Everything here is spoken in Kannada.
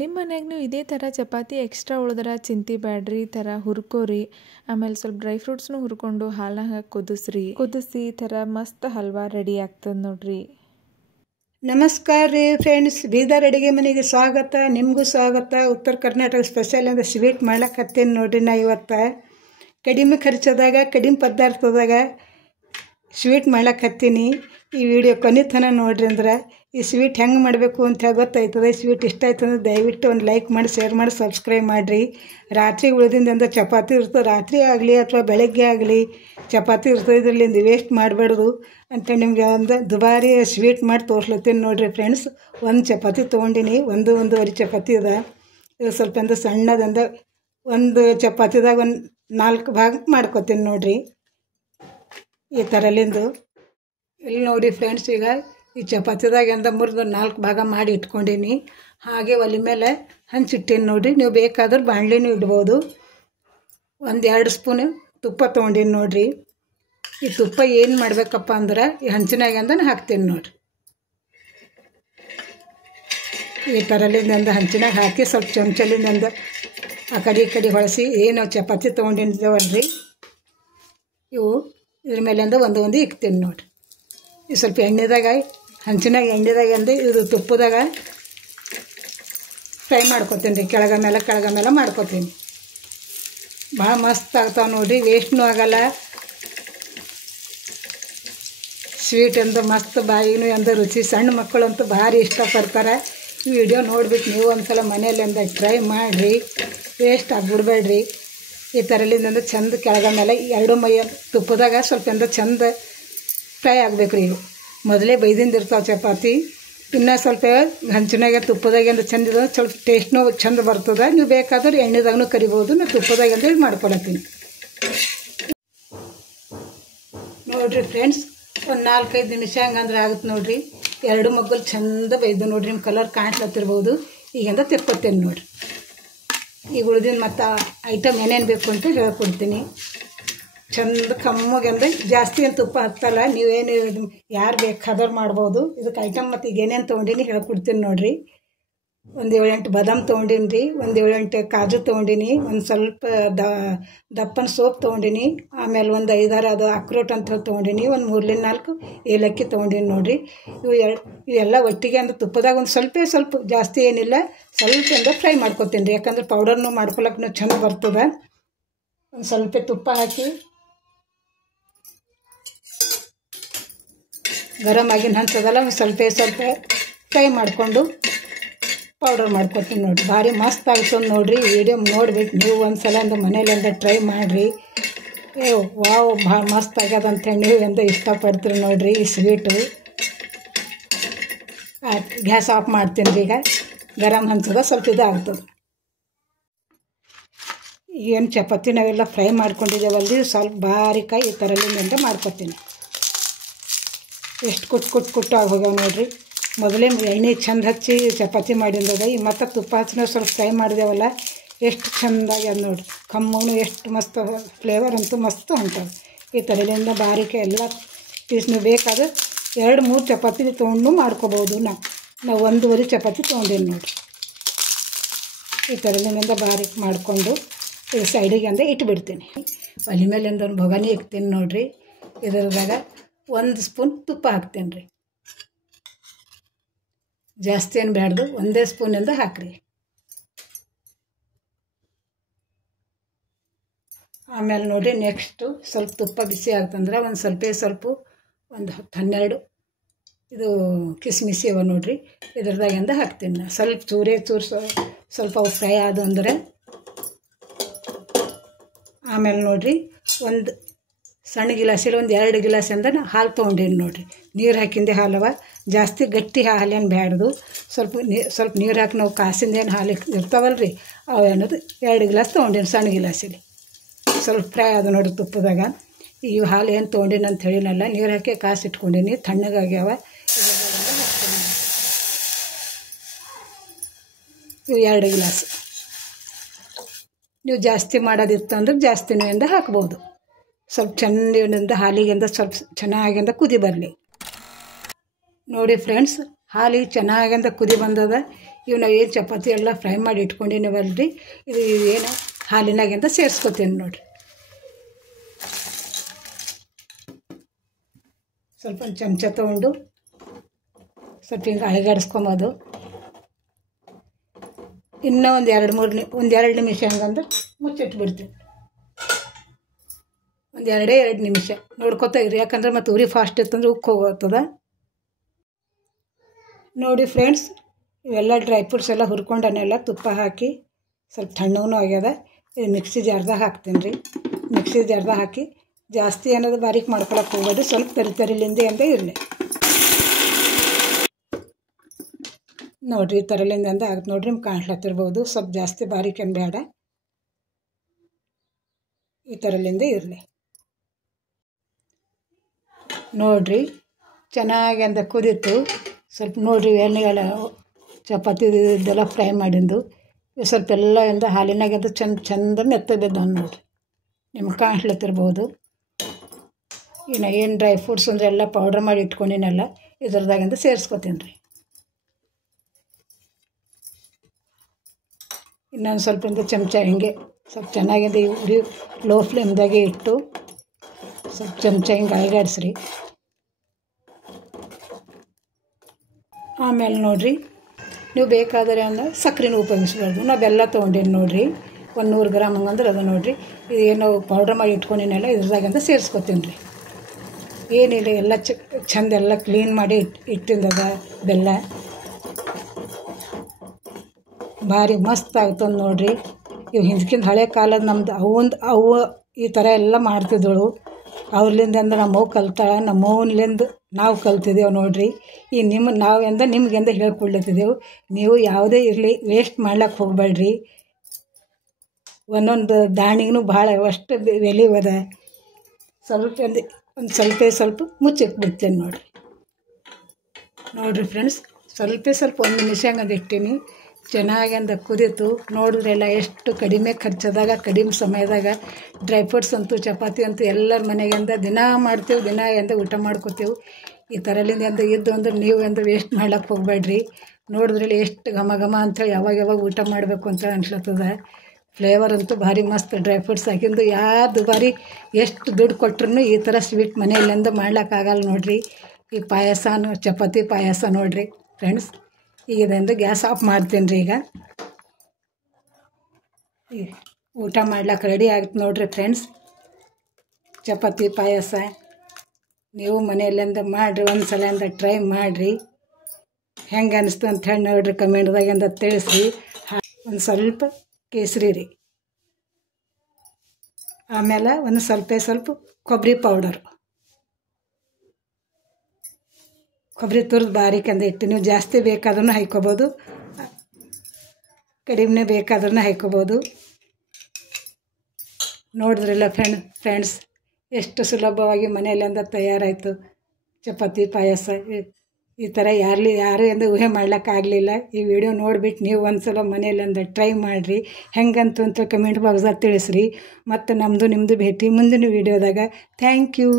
ನಿಮ್ಮ ಮನೆಯಾಗ ನೀವು ಇದೇ ಥರ ಚಪಾತಿ ಎಕ್ಸ್ಟ್ರಾ ಉಳಿದ್ರೆ ಚಿಂತೆ ಬ್ಯಾಡ್ರಿ, ಈ ಥರ ಹುರ್ಕೋರಿ. ಆಮೇಲೆ ಸ್ವಲ್ಪ ಡ್ರೈ ಫ್ರೂಟ್ಸ್ನು ಹುರ್ಕೊಂಡು ಹಾಲನ್ನ ಹಾಕಿ ಕುದಿಸಿ ಈ ಥರ ಮಸ್ತ್ ಹಲ್ವಾ ರೆಡಿ ಆಗ್ತದೆ ನೋಡ್ರಿ. ನಮಸ್ಕಾರ ರೀ ಫ್ರೆಂಡ್ಸ್, ಬೀದರ್ ಅಡುಗೆ ಮನೆಗೆ ಸ್ವಾಗತ. ನಿಮಗೂ ಸ್ವಾಗತ. ಉತ್ತರ ಕರ್ನಾಟಕ ಸ್ಪೆಷಲ್ ಅಂದರೆ ಸ್ವೀಟ್ ಮಾಡ್ಲಕತ್ತೀನಿ ನೋಡ್ರಿ. ನಾ ಇವತ್ತು ಕಡಿಮೆ ಖರ್ಚದಾಗ ಕಡಿಮೆ ಪದಾರ್ಥದಾಗ ಸ್ವೀಟ್ ಮಾಡ್ಲಕತ್ತೀನಿ. ಈ ವಿಡಿಯೋ ಕೊನೆ ತನಕ ನೋಡ್ರಿ. ಅಂದ್ರೆ ಈ ಸ್ವೀಟ್ ಹೆಂಗೆ ಮಾಡಬೇಕು ಅಂತ ಗೊತ್ತಾಯ್ತದೆ. ಸ್ವೀಟ್ ಇಷ್ಟ ಆಯ್ತು ಅಂದ್ರೆ ದಯವಿಟ್ಟು ಒಂದು ಲೈಕ್ ಮಾಡಿ, ಶೇರ್ ಮಾಡಿ, ಸಬ್ಸ್ಕ್ರೈಬ್ ಮಾಡಿರಿ. ರಾತ್ರಿ ಉಳಿದಿಂದ ಚಪಾತಿ ಇರ್ತದೆ, ರಾತ್ರಿ ಆಗಲಿ ಅಥವಾ ಬೆಳಗ್ಗೆ ಆಗಲಿ ಚಪಾತಿ ಇರ್ತದೆ. ಇದರಲ್ಲಿಂದ ವೇಸ್ಟ್ ಮಾಡಬಾರ್ದು ಅಂತ ನಿಮಗೆ ಒಂದು ದುಬಾರಿ ಸ್ವೀಟ್ ಮಾಡಿ ತೋರಿಸ್ಲತ್ತೀನಿ ನೋಡಿರಿ ಫ್ರೆಂಡ್ಸ್. ಒಂದು ಚಪಾತಿ ತೊಗೊಂಡಿನಿ, ಒಂದೂವರೆ ಚಪಾತಿ ಇದೆ. ಇದು ಸ್ವಲ್ಪ ಸಣ್ಣದಂದ ಒಂದು ಚಪಾತಿದಾಗ ಒಂದು 4 ಭಾಗ ಮಾಡ್ಕೊತೀನಿ ನೋಡಿರಿ. ಈ ಥರಲಿಂದು ಇಲ್ಲಿ ನೋಡಿ ಫ್ರೆಂಡ್ಸ್, ಈಗ ಈ ಚಪಾತಿದಾಗಿಂದ ಮುರಿದು 4 ಭಾಗ ಮಾಡಿ ಇಟ್ಕೊಂಡೀನಿ. ಹಾಗೆ ಒಲೆ ಮೇಲೆ ಹಂಚಿಟ್ಟೀನಿ ನೋಡಿರಿ. ನೀವು ಬೇಕಾದ್ರೆ ಬಾಣಲೆನೂ ಇಡ್ಬೋದು. 1-2 ಸ್ಪೂನ್ ತುಪ್ಪ ತೊಗೊಂಡೀನಿ ನೋಡಿರಿ. ಈ ತುಪ್ಪ ಏನು ಮಾಡಬೇಕಪ್ಪ ಅಂದ್ರೆ ಈ ಹಂಚಿನಾಗಿಂದ ಹಾಕ್ತೀನಿ ನೋಡಿರಿ. ಈ ಥರಲಿಂದ ಹಂಚಿನಾಗ ಹಾಕಿ ಸ್ವಲ್ಪ ಚಮಚಲಿಂದ ಆ ಕಡೆ ಈ ಕಡೆ ಹೊಳಸಿ ಏನು ಚಪಾತಿ ತೊಗೊಂಡಿದ್ದೇವಲ್ರಿ ಇವು ಇದ್ರ ಮೇಲಿಂದ ಒಂದು ಇಕ್ತೀನಿ ನೋಡಿರಿ. ಈ ಸ್ವಲ್ಪ ಎಣ್ಣೆದಾಗ ಹಂಚಿನಾಗ ಇದು ತುಪ್ಪದಾಗ ಫ್ರೈ ಮಾಡ್ಕೊತೀನಿ ರೀ. ಕೆಳಗ ಮೇಲೆ ಮಾಡ್ಕೊತೀನಿ. ಭಾಳ ಮಸ್ತ್ ಆಗ್ತಾವೆ ನೋಡಿರಿ. ವೇಸ್ಟ್ನೂ ಆಗಲ್ಲ. ಸ್ವೀಟ್ ಅಂದ್ರೆ ಮಸ್ತ್, ಬಾಯಿನೂ ಅಂದ್ರೆ ರುಚಿ. ಸಣ್ಣ ಮಕ್ಕಳಂತೂ ಭಾರಿ ಇಷ್ಟಪಡ್ತಾರೆ. ಈ ವಿಡಿಯೋ ನೋಡ್ಬಿಟ್ಟು ನೀವು ಒಂದು ಸಲ ಮನೆಯಲ್ಲಿಂದ ಟ್ರೈ ಮಾಡಿರಿ. ವೇಸ್ಟ್ ಆಗಿಬಿಡ್ಬೇಡ್ರಿ. ಈ ಥರಲಿಂದ ಚೆಂದ ಕೆಳಗ ಮೇಲೆ 2 ಮೈ ತುಪ್ಪದಾಗ ಸ್ವಲ್ಪ ಚೆಂದ ಫ್ರೈ ಆಗಬೇಕು ರೀ. ಇವು ಮೊದಲೇ ಬೈದಿಂದ ಇರ್ತಾವೆ ಚಪಾತಿ. ಇನ್ನೂ ಸ್ವಲ್ಪ ಹಂಚಿನಾಗ ತುಪ್ಪದಾಗಿಂದ ಚೆಂದ ಸ್ವಲ್ಪ ಟೇಸ್ಟ್ನೂ ಚೆಂದ ಬರ್ತದೆ. ನೀವು ಬೇಕಾದ್ರೆ ಎಣ್ಣೆದಾಗೂ ಕರಿಬೋದು. ನಾನು ತುಪ್ಪದಾಗಿಂದ ಇದು ಮಾಡ್ಕೊಳತ್ತೀನಿ ನೋಡಿರಿ ಫ್ರೆಂಡ್ಸ್. ಒಂದು 4-5 ನಿಮಿಷ ಹಂಗಂದ್ರೆ ಆಗುತ್ತೆ ನೋಡಿರಿ. 2 ಮಗ್ಗಲು ಚೆಂದ ಬೈದು ನೋಡಿರಿ. ನಿಮ್ಮ ಕಲರ್ ಕಾಣ್ಲತ್ತಿರ್ಬೋದು. ಈಗಿಂದ ತೆಕ್ಕೊತೀನಿ ನೋಡಿರಿ. ಈಗ ಉಳಿದಿನ ಮತ್ತು ಐಟಮ್ ಏನೇನು ಬೇಕು ಅಂತ ಹೇಳ್ಕೊಡ್ತೀನಿ. ಚೆಂದ ಕಮ್ಮಗೆ ಅಂದರೆ ಜಾಸ್ತಿ ಏನು ತುಪ್ಪ ಹಾಕ್ತಲ್ಲ. ನೀವೇನು ಯಾರು ಬೇಕಾದ್ರೆ ಮಾಡ್ಬೋದು. ಇದಕ್ಕೆ ಐಟಮ್ ಮತ್ತು ಈಗ ಏನೇನು ತೊಗೊಂಡೀನಿ ಹೇಳ್ಕೊಡ್ತೀನಿ ನೋಡಿರಿ. 1-7-8 ಬಾದಾಮ್ ತೊಗೊಂಡೀನಿ ರೀ. 1-7-8 ಕಾಜು ತೊಗೊಂಡೀನಿ. ಒಂದು ಸ್ವಲ್ಪ ದಪ್ಪನ ಸೋಪ್ ತೊಗೊಂಡೀನಿ. ಆಮೇಲೆ ಒಂದು 5-6 ಅದು ಅಕ್ರೋಟ್ ಅಂತ ತೊಗೊಂಡೀನಿ. ಒಂದು 3-4 ಏಲಕ್ಕಿ ತೊಗೊಂಡೀನಿ ನೋಡಿರಿ. ಇವೆಲ್ಲ ಒಟ್ಟಿಗೆ ಅಂದ್ರೆ ತುಪ್ಪದಾಗ ಒಂದು ಸ್ವಲ್ಪ ಜಾಸ್ತಿ ಏನಿಲ್ಲ, ಸ್ವಲ್ಪ ಫ್ರೈ ಮಾಡ್ಕೊತೀನಿ ರೀ. ಯಾಕಂದ್ರೆ ಪೌಡರ್ನು ಮಾಡ್ಕೊಳಕ್ಕೂ ಚೆಂದ ಬರ್ತದೆ. ಒಂದು ಸ್ವಲ್ಪ ತುಪ್ಪ ಹಾಕಿ ಗರಂ ಆಗಿನ ಹಂಚದಲ್ಲ ಒಂದು ಸ್ವಲ್ಪ ಫ್ರೈ ಮಾಡಿಕೊಂಡು ಪೌಡರ್ ಮಾಡ್ಕೊತೀನಿ ನೋಡಿರಿ. ಭಾರಿ ಮಸ್ತ್ ಆಗ್ತದೆ ನೋಡಿರಿ. ವಿಡಿಯೋ ನೋಡ್ಬೇಕು ನೀವು ಒಂದು ಸಲ ಮನೇಲಿಂದ ಟ್ರೈ ಮಾಡಿರಿ. ವಾವ್, ಭಾಳ ಮಸ್ತ್ ಆಗ್ಯದ ಅಂತೇಳಿ ನೀವು ಇಷ್ಟಪಡ್ತೀರಿ ನೋಡಿರಿ ಈ ಸ್ವೀಟು. ಆಯ್ತು, ಗ್ಯಾಸ್ ಆಫ್ ಮಾಡ್ತೀನಿ ರೀ. ಈಗ ಗರಂ ಹಂಚದ ಸ್ವಲ್ಪ ಇದು ಆಗ್ತದೆ. ಏನು ಚಪಾತಿ ನಾವೆಲ್ಲ ಫ್ರೈ ಮಾಡ್ಕೊಂಡಿದ್ದೇವಲ್ರಿ, ಸ್ವಲ್ಪ ಬಾರಿಕಾಯಿ ಈ ಥರಲಿಂದ ಮಾಡ್ಕೊತೀನಿ. ಎಷ್ಟು ಕುಟ್ಟು ಆಗೋಗ್ಯಾವ ನೋಡಿರಿ. ಮೊದಲೇ ಎಣ್ಣೆ ಚೆಂದ ಹಚ್ಚಿ ಚಪಾತಿ ಮಾಡಿದ್ದದ. ಈ ಮತ್ತು ತುಪ್ಪ ಹಚ್ಚಿನ ಸ್ವಲ್ಪ ಫ್ರೈ ಮಾಡಿದೆವಲ್ಲ, ಎಷ್ಟು ಚೆಂದಾಗ್ಯದ ನೋಡಿರಿ. ಕಮ್ಮನು ಎಷ್ಟು ಮಸ್ತ್ ಫ್ಲೇವರ್ ಅಂತೂ ಮಸ್ತ್ ಹೊಂಟದ. ಈ ಥರಲಿಂದ ಬಾರಿಕಾಯಿ ಎಲ್ಲ ಪೀಸ್ ನೀವು ಬೇಕಾದ್ರೆ 2-3 ಚಪಾತಿ ತೊಗೊಂಡು ಮಾಡ್ಕೋಬೋದು. ನಾವು 1-1.5 ಚಪಾತಿ ತೊಗೊಂಡೇನಿ ನೋಡಿರಿ. ಈ ಥರಲಿಂದ ಬಾರಿಕ್ ಮಾಡಿಕೊಂಡು ಇದು ಸೈಡಿಗೆ ಇಟ್ಬಿಡ್ತೀನಿ. ಒಲೆ ಮೇಲಿಂದ ಒಂದು ಬೊಗಣಿ ಇಕ್ತೀನಿ ನೋಡಿರಿ. ಇದರದಾಗ 1 ಸ್ಪೂನ್ ತುಪ್ಪ ಹಾಕ್ತೀನಿ ರೀ. ಜಾಸ್ತಿ ಏನು ಬ್ಯಾಡ್ದು, 1 ಸ್ಪೂನಿಂದ ಹಾಕ್ರಿ. ಆಮೇಲೆ ನೋಡಿರಿ ನೆಕ್ಸ್ಟು ಸ್ವಲ್ಪ ತುಪ್ಪ ಬಿಸಿ ಆಗ್ತಂದ್ರೆ ಒಂದು ಸ್ವಲ್ಪ ಒಂದು 10-12 ಇದು ಕಿಸ್ಮಿಸಿ ಅವ ನೋಡಿರಿ. ಇದ್ರದಾಗಿಂದ ಹಾಕ್ತೀನಿ ನಾನು. ಸ್ವಲ್ಪ ಚೂರು ಸ್ವಲ್ಪ ಅವು ಫ್ರೈ ಆದು ಅಂದರೆ ಆಮೇಲೆ ನೋಡಿರಿ ಒಂದು ಸಣ್ಣ ಗಿಲಾಸಲ್ಲಿ 2 ಗಿಲಾಸಿಂದ ಹಾಲು ತೊಗೊಂಡೇನಿ ನೋಡಿರಿ. ನೀರು ಹಾಕಿಂದೆ ಹಾಲವ, ಜಾಸ್ತಿ ಗಟ್ಟಿ ಹಾಲೇನು ಬ್ಯಾಡ್ದು. ಸ್ವಲ್ಪ ನೀರು ಹಾಕಿ ನಾವು ಕಾಸಿಂದೇನು ಹಾಲು ಇರ್ತಾವಲ್ಲ ರೀ, ಅವು ಅನ್ನೋದು 2 ಗಿಲಾಸ್ ತೊಗೊಂಡೇನಿ ಸಣ್ಣ ಗಿಲಾಸಲ್ಲಿ. ಸ್ವಲ್ಪ ಫ್ರೈ ಅದು ನೋಡಿ ತುಪ್ಪದಾಗ. ಈ ಹಾಲು ಏನು ತೊಗೊಂಡೀನಿ ಅಂತ ಹೇಳಿನಲ್ಲ, ನೀರು ಹಾಕಿ ಕಾಸು ಇಟ್ಕೊಂಡೀನಿ. ತಣ್ಣಗಾಗ್ಯಾವ. ಇವು 2 ಗಿಲಾಸ್. ನೀವು ಜಾಸ್ತಿ ಮಾಡೋದಿತ್ತು ಅಂದ್ರೆ ಜಾಸ್ತಿನಿಂದ ಹಾಕ್ಬೋದು. ಸ್ವಲ್ಪ ಚೆಂದಿಂದ ಹಾಲಿಗಿಂದ ಸ್ವಲ್ಪ ಚೆನ್ನಾಗಿಂದ ಕುದಿ ಬರಲಿ ನೋಡಿ ಫ್ರೆಂಡ್ಸ್. ಹಾಲಿಗೆ ಚೆನ್ನಾಗಂತ ಕುದಿ ಬಂದದ. ಇವು ನಾವು ಏನು ಚಪಾತಿ ಎಲ್ಲ ಫ್ರೈ ಮಾಡಿ ಇಟ್ಕೊಂಡಿದ್ದೀವಲ್ರಿ, ಇದು ಏನು ಹಾಲಿನಾಗಿಂತ ಸೇರಿಸ್ಕೊತೀನಿ ನೋಡಿರಿ. ಸ್ವಲ್ಪ ಒಂದು ಚಮಚ ತೊಗೊಂಡು ಸ್ವಲ್ಪ ಹಿಂಗೆ ಅಳಗಾಡಿಸ್ಕೊಂಬೋದು. ಇನ್ನೂ ಒಂದು 2 ನಿಮಿಷ ಹಂಗಂದ್ರೆ ಮುಚ್ಚಿಟ್ಬಿಡ್ತೀನಿ. ಒಂದು 2 ನಿಮಿಷ ನೋಡ್ಕೊತಾ ಇರಿ, ಯಾಕಂದ್ರೆ ಮತ್ತು ಉರಿ ಫಾಸ್ಟ್ ಇತ್ತಂದ್ರೆ ಉಕ್ಕಿ ಹೋಗ್ತದ. ನೋಡಿ ಫ್ರೆಂಡ್ಸ್, ಇವೆಲ್ಲ ಡ್ರೈ ಫ್ರೂಟ್ಸ್ ಎಲ್ಲ ಹುರ್ಕೊಂಡನೆಲ್ಲ ತುಪ್ಪ ಹಾಕಿ ಸ್ವಲ್ಪ ತಣ್ಣಗೂ ಆಗ್ಯದ. ಇದು ಮಿಕ್ಸಿ ಜಾರ್ದಾಗ ಹಾಕ್ತೀನಿ ರೀ. ಮಿಕ್ಸಿ ಜಾರ್ದಾಗ ಹಾಕಿ ಜಾಸ್ತಿ ಏನಾದ್ರು ಬಾರೀಕ್ ಮಾಡ್ಕೊಳಕ್ಕೆ ಹೋಗೋದು, ಸ್ವಲ್ಪ ತರಿಲಿಂದೆ ಅಂತ ಇರಲಿ. ನೋಡಿರಿ ತರಲಿಂದ ಅಂತ ಆಗುತ್ತೆ ನೋಡ್ರಿ, ನಿಮ್ಗೆ ಕಾಣ್ಲತ್ತಿರ್ಬೋದು. ಸ್ವಲ್ಪ ಜಾಸ್ತಿ ಬಾರೀಕ್ ಏನು ಬೇಡ, ಈ ಥರಲಿಂದ ಇರಲಿ. ನೋಡಿರಿ ಚೆನ್ನಾಗಿ ಅಂತ ಕುದೀತು. ಸ್ವಲ್ಪ ನೋಡಿರಿ ಎಣ್ಣೆಗೆಲ್ಲ ಚಪಾತಿ ಇದೆಲ್ಲ ಫ್ರೈ ಮಾಡಿದ್ದು ಸ್ವಲ್ಪ ಎಲ್ಲ ಇಂದ ಹಾಲಿನಾಗಂತ ಚಂದ ಮೆತ್ತಗೆ ಬಿದ್ದಾವ ನೋಡಿರಿ, ನಿಮ್ಗೆ ಕಾಣ್ಲತ್ತಿರ್ಬೋದು. ಇನ್ನು ಏನು ಡ್ರೈ ಫ್ರೂಟ್ಸ್ ಅಂದರೆ ಎಲ್ಲ ಪೌಡ್ರ್ ಮಾಡಿ ಇಟ್ಕೊಂಡಿನೆಲ್ಲ ಇದ್ರದಾಗಂತ ಸೇರಿಸ್ಕೊತೀನಿ ರೀ. ಇನ್ನೊಂದು ಸ್ವಲ್ಪ ಚಮಚ ಹಿಂಗೆ ಸ್ವಲ್ಪ ಚೆನ್ನಾಗಿದೆ ಉರಿ ಲೋ ಫ್ಲೇಮ್ದಾಗೆ ಇಟ್ಟು ಸ್ವಲ್ಪ ಚಮಚ ಹಿಂಗೆ ಅಳಗಾಡಿಸ್ರಿ. ಆಮೇಲೆ ನೋಡಿರಿ, ನೀವು ಬೇಕಾದರೆ ಅಂದ್ರೆ ಸಕ್ಕರೆನೂ ಉಪಯೋಗಿಸ್ಬಾರ್ದು. ನಾವು ಬೆಲ್ಲ ತೊಗೊಂಡೇನು ನೋಡಿರಿ, 100 ಗ್ರಾಮ್ ಹಂಗಂದ್ರೆ ಅದು ನೋಡಿರಿ. ಇದೇನು ಪೌಡ್ರ್ ಮಾಡಿ ಇಟ್ಕೊಂಡಿನೆಲ್ಲ ಇದ್ರದಾಗಂತ ಸೇರಿಸ್ಕೊತೀನಿ ರೀ. ಏನಿಲ್ಲ, ಎಲ್ಲ ಚಂದ ಎಲ್ಲ ಕ್ಲೀನ್ ಮಾಡಿ ಇಟ್ಟಿಂದದ ಬೆಲ್ಲ ಭಾರಿ ಮಸ್ತ್ ಆಗ್ತದೆ ನೋಡಿರಿ. ಇವು ಹಿಂದಕ್ಕಿಂತ ಹಳೆ ಕಾಲದ ನಮ್ದು ಅವು ಈ ಥರ ಎಲ್ಲ ಮಾಡ್ತಿದ್ದಳು. ಅವ್ರಲಿಂದ ಅಂದ್ರೆ ನಮ್ಮವ್ವ ಕಲ್ತಾಳೆ, ನಮ್ಮವ್ವನಿಂದ ನಾವು ಕಲ್ತಿದ್ದೇವೆ ನೋಡಿರಿ. ಈ ನಾವೆಂದ ನಿಮಗೆಂದ ಹೇಳ್ಕೊಡ್ಲತ್ತಿದ್ದೆವು. ನೀವು ಯಾವುದೇ ಇರಲಿ ವೇಸ್ಟ್ ಮಾಡ್ಲಿಕ್ಕೆ ಹೋಗಬೇಡ್ರಿ. ಒಂದೊಂದು ದಾಣಿಗೂ ಭಾಳ ಅಷ್ಟು ಬೆಲೆ ಅದ. ಸ್ವಲ್ಪ ಮುಚ್ಚಿಟ್ಬಿಡ್ತೇನೆ ನೋಡಿರಿ. ನೋಡಿರಿ ಫ್ರೆಂಡ್ಸ್, ಸ್ವಲ್ಪ 1 ನಿಮಿಷ ಹಂಗಂದು ಇಟ್ಟೀನಿ. ಚೆನ್ನಾಗಿ ಅಂದ ಕುದೀತು. ನೋಡಿದ್ರೆಲ್ಲ ಎಷ್ಟು ಕಡಿಮೆ ಖರ್ಚದಾಗ ಕಡಿಮೆ ಸಮಯದಾಗ ಡ್ರೈ ಫ್ರೂಟ್ಸ್ ಅಂತೂ ಚಪಾತಿ ಅಂತೂ ಎಲ್ಲರ ಮನೆಗೆಂದ ದಿನ ಮಾಡ್ತೇವೆ, ದಿನ ಎಂದ ಊಟ ಮಾಡ್ಕೋತೇವೆ. ಈ ಥರಲಿಂದ ಎಂದ ಇದ್ದು ಅಂದ್ರೆ ನೀವು ಎಂದ ವೇಸ್ಟ್ ಮಾಡ್ಲಿಕ್ಕೆ ಹೋಗಬೇಡ್ರಿ. ನೋಡಿದ್ರಲ್ಲಿ ಎಷ್ಟು ಘಮ ಅಂಥೇಳಿ ಯಾವಾಗ ಊಟ ಮಾಡಬೇಕು ಅಂತ ಅನ್ಸ್ಲತ್ತದ. ಫ್ಲೇವರ್ ಅಂತೂ ಭಾರಿ ಮಸ್ತ್ ಡ್ರೈ ಫ್ರೂಟ್ಸ್ ಹಾಕಿಂದು. ಯಾವ್ದು ಬಾರಿ ಎಷ್ಟು ದುಡ್ಡು ಕೊಟ್ರೂ ಈ ಥರ ಸ್ವೀಟ್ ಮನೆಯಲ್ಲಿಂದ ಮಾಡ್ಲಿಕ್ಕಾಗಲ್ಲ ನೋಡಿರಿ. ಈ ಚಪಾತಿ ಪಾಯಸ ನೋಡಿರಿ ಫ್ರೆಂಡ್ಸ್. ಈಗ ಇದರಿಂದ ಗ್ಯಾಸ್ ಆಫ್ ಮಾಡ್ತೀನಿ ರೀ. ಈಗ ಊಟ ಮಾಡ್ಲಿಕ್ಕೆ ರೆಡಿ ಆಗುತ್ತೆ ನೋಡಿರಿ ಫ್ರೆಂಡ್ಸ್. ಚಪಾತಿ ಪಾಯಸ ನೀವು ಮನೆಯಲ್ಲಿಂದ ಮಾಡಿರಿ, ಒಂದು ಸಲ ಅಂತ ಟ್ರೈ ಮಾಡಿರಿ. ಹೆಂಗೆ ಅನಿಸ್ತು ಅಂತ ಹೇಳಿ ನೋಡಿರಿ, ಕಮೆಂಟ್ದಾಗಿಂದ ತಿಳಿಸ್ರಿ. ಒಂದು ಸ್ವಲ್ಪ ಕೇಸರಿ ರೀ, ಆಮೇಲೆ ಒಂದು ಸ್ವಲ್ಪ ಕೊಬ್ಬರಿ ಪೌಡರ್, ಕೊಬ್ಬರಿ ತುರಿದು ಬಾರೀಕ್ ಅಂದ ಇಟ್ಟು ನೀವು ಜಾಸ್ತಿ ಬೇಕಾದ್ರೂ ಹಾಕ್ಕೋಬೋದು, ಕಡಿಮೆ ಬೇಕಾದ್ರೂ ಹಾಕ್ಕೋಬೋದು. ನೋಡಿದ್ರಲ್ಲ ಫ್ರೆಂಡ್ಸ್ ಎಷ್ಟು ಸುಲಭವಾಗಿ ಮನೆಯಲ್ಲಿಂದ ತಯಾರಾಯಿತು ಚಪಾತಿ ಪಾಯಸ. ಈ ಥರ ಯಾರು ಎಂದು ಊಹೆ ಮಾಡ್ಲಿಕ್ಕಾಗಲಿಲ್ಲ. ಈ ವಿಡಿಯೋ ನೋಡಿಬಿಟ್ಟು ನೀವು ಒಂದು ಸಲ ಮನೆಯಲ್ಲಿಂದ ಟ್ರೈ ಮಾಡಿರಿ. ಹೆಂಗಂತು ಅಂತ ಕಮೆಂಟ್ ಬಾಕ್ಸ್ದಾಗ ತಿಳಿಸ್ರಿ. ಮತ್ತು ನಿಮ್ಮದು ಭೇಟಿ ಮುಂದಿನ ವಿಡಿಯೋದಾಗ. Thank you.